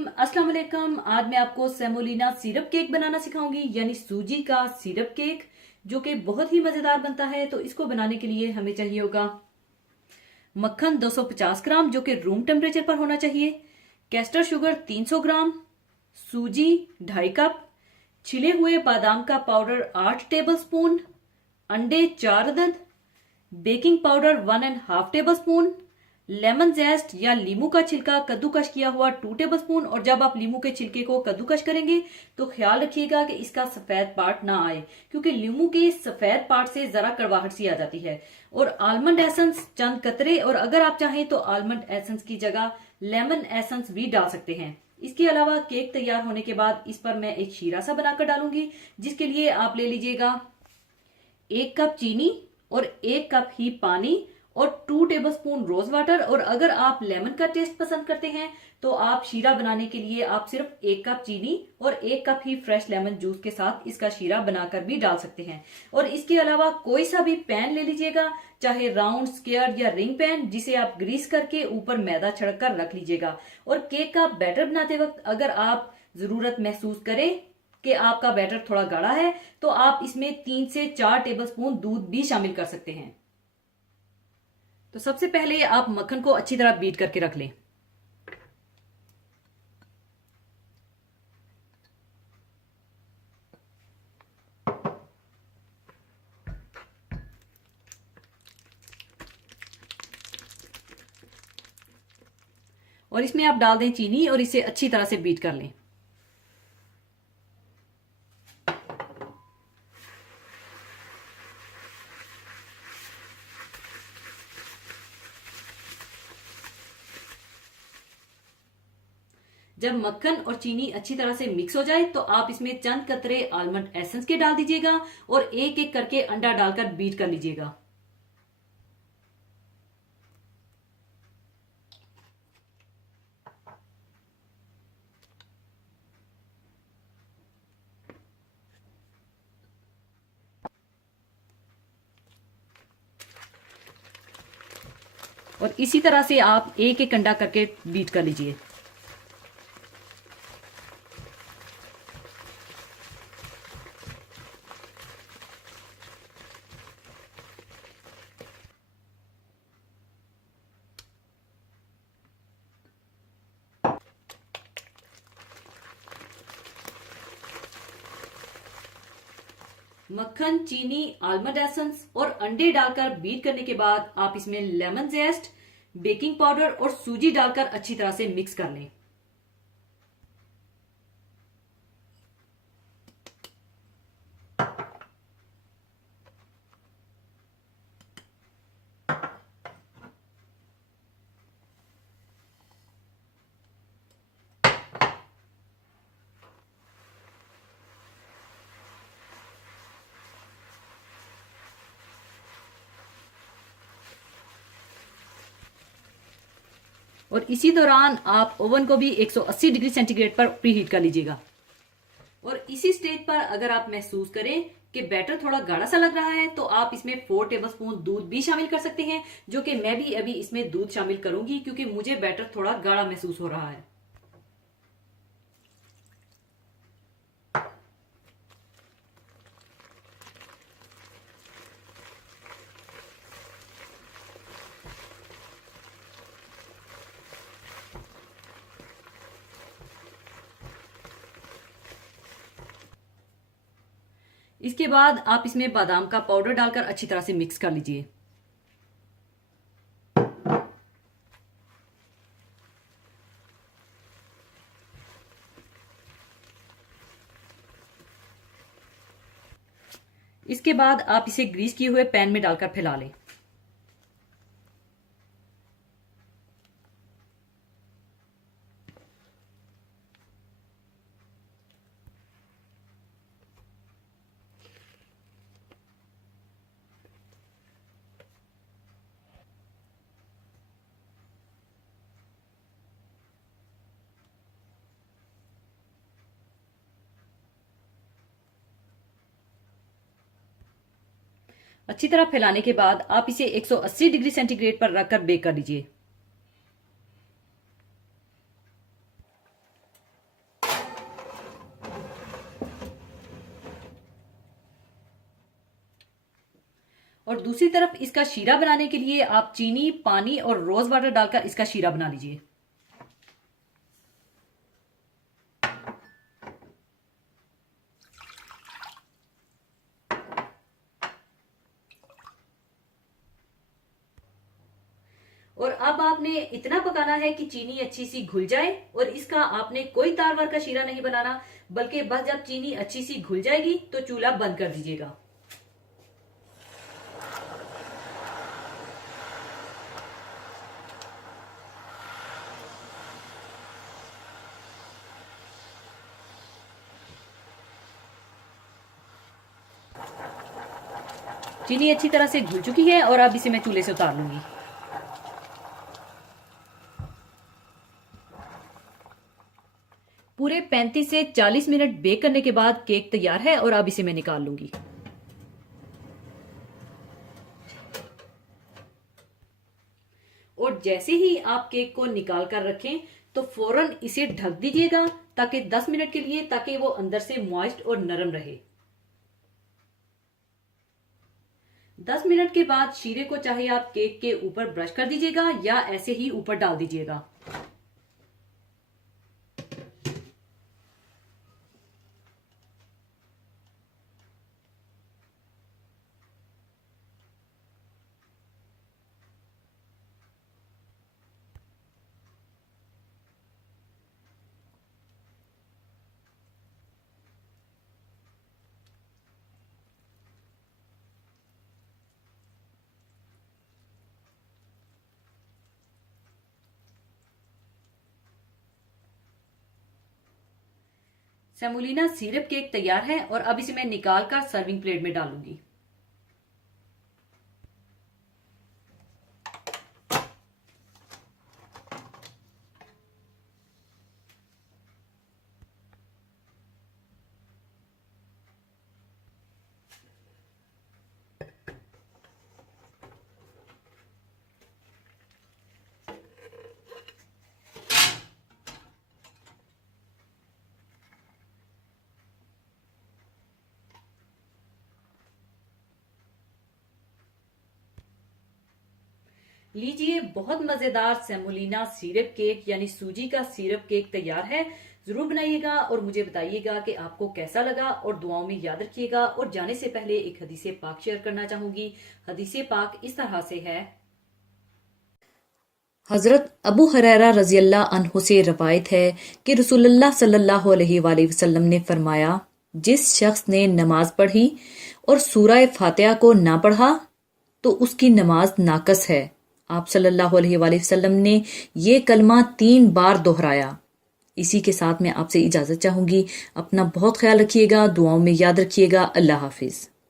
अस्सलाम वालेकुम। आज मैं आपको सेमोलिना सिरप केक बनाना सिखाऊंगी, यानी सूजी का सिरप केक, जो कि बहुत ही मजेदार बनता है। तो इसको बनाने के लिए हमें चाहिए होगा मक्खन 250 ग्राम, जो कि रूम टेम्परेचर पर होना चाहिए, कैस्टर शुगर 300 ग्राम, सूजी 2.5 कप, छिले हुए बादाम का पाउडर 8 टेबल स्पून, अंडे 4 अदद, baking powder 1.5 table spoon, lemon जेस्ट या लीमू का छिलका कद्दूकश किया हुआ 2 टेबल स्पून। और जब आप लीमू के छिलके को कद्दूकश करेंगे तो ख्याल रखिएगा कि इसका सफेद पार्ट ना आए, क्योंकि लीमू के सफेद पार्ट से जरा कड़वाहट सी आ जाती है। और आलमंड एसेंस चंद कतरे, और अगर आप चाहें तो आलमंड एसेंस की जगह लेमन एसेंस भी डाल सकते हैं। इसके अलावा केक तैयार होने के बाद इस पर मैं एक शीरा सा बनाकर डालूंगी, जिसके लिए आप ले लीजिएगा 1 कप चीनी और 1 कप ही पानी और 2 टेबल स्पून रोज वाटर। और अगर आप लेमन का टेस्ट पसंद करते हैं तो आप शीरा बनाने के लिए आप सिर्फ 1 कप चीनी और 1 कप ही फ्रेश लेमन जूस के साथ इसका शीरा बनाकर भी डाल सकते हैं। और इसके अलावा कोई सा भी पैन ले लीजिएगा, चाहे राउंड, स्क्वायर या रिंग पैन, जिसे आप ग्रीस करके ऊपर मैदा छिड़क कर रख लीजिएगा। और केक का बैटर बनाते वक्त अगर आप जरूरत महसूस करें कि आपका बैटर थोड़ा गाढ़ा है तो आप इसमें 3 से 4 टेबल स्पून दूध भी शामिल कर सकते हैं। तो सबसे पहले आप मक्खन को अच्छी तरह बीट करके रख लें। और इसमें आप डाल दें चीनी और इसे अच्छी तरह से बीट कर लें। जब मक्खन और चीनी अच्छी तरह से मिक्स हो जाए तो आप इसमें चंद कतरे आलमंड एसेंस के डाल दीजिएगा और एक एक करके अंडा डालकर बीट कर लीजिएगा। और इसी तरह से आप एक एक अंडा करके बीट कर लीजिए। मक्खन, चीनी, आलमंड एसेंस और अंडे डालकर बीट करने के बाद आप इसमें लेमन जेस्ट, बेकिंग पाउडर और सूजी डालकर अच्छी तरह से मिक्स कर लें। और इसी दौरान आप ओवन को भी 180 डिग्री सेंटीग्रेड पर प्रीहीट कर लीजिएगा। और इसी स्टेज पर अगर आप महसूस करें कि बैटर थोड़ा गाढ़ा सा लग रहा है तो आप इसमें 4 टेबलस्पून दूध भी शामिल कर सकते हैं, जो कि मैं भी अभी इसमें दूध शामिल करूंगी क्योंकि मुझे बैटर थोड़ा गाढ़ा महसूस हो रहा है। इसके बाद आप इसमें बादाम का पाउडर डालकर अच्छी तरह से मिक्स कर लीजिए। इसके बाद आप इसे ग्रीस किए हुए पैन में डालकर फैला लें। अच्छी तरह फैलाने के बाद आप इसे 180 डिग्री सेंटीग्रेड पर रखकर बेक कर लीजिए। और दूसरी तरफ इसका शीरा बनाने के लिए आप चीनी, पानी और रोज वाटर डालकर इसका शीरा बना लीजिए। और अब आपने इतना पकाना है कि चीनी अच्छी सी घुल जाए, और इसका आपने कोई तार वार का शीरा नहीं बनाना, बल्कि बस जब चीनी अच्छी सी घुल जाएगी तो चूल्हा बंद कर दीजिएगा। चीनी अच्छी तरह से घुल चुकी है और अब इसे मैं चूल्हे से उतार लूंगी। पूरे 35 से 40 मिनट बेक करने के बाद केक तैयार है और अब इसे मैं निकाल लूंगी। और जैसे ही आप केक को निकाल कर रखें तो फौरन इसे ढक दीजिएगा, ताकि 10 मिनट के लिए, ताकि वो अंदर से मॉइस्ट और नरम रहे। 10 मिनट के बाद शीरे को चाहे आप केक के ऊपर ब्रश कर दीजिएगा या ऐसे ही ऊपर डाल दीजिएगा। सेमोलिना सिरप केक तैयार है और अब इसे मैं निकाल कर सर्विंग प्लेट में डालूंगी। लीजिए, बहुत मजेदार सेमोलिना सिरप केक यानी सूजी का सिरप केक तैयार है। जरूर बनाइएगा और मुझे बताइएगा कि आपको कैसा लगा, और दुआओं में याद रखिएगा। और जाने से पहले एक हदीसे पाक शेयर करना चाहूंगी। हदीसे पाक इस तरह से है। हजरत अबू हुरैरा रजी अल्लाह अन्हु से रवायत है कि रसूलुल्लाह सल्लल्लाहु अलैहि वसल्लम ने फरमाया, जिस शख्स ने नमाज पढ़ी और सूरह फातिहा को ना पढ़ा तो उसकी नमाज नाकस है। आप सल्लल्लाहु अलैहि वसल्लम ने ये कलमा 3 बार दोहराया। इसी के साथ मैं आपसे इजाजत चाहूंगी। अपना बहुत ख्याल रखिएगा, दुआओं में याद रखिएगा। अल्लाह हाफिज।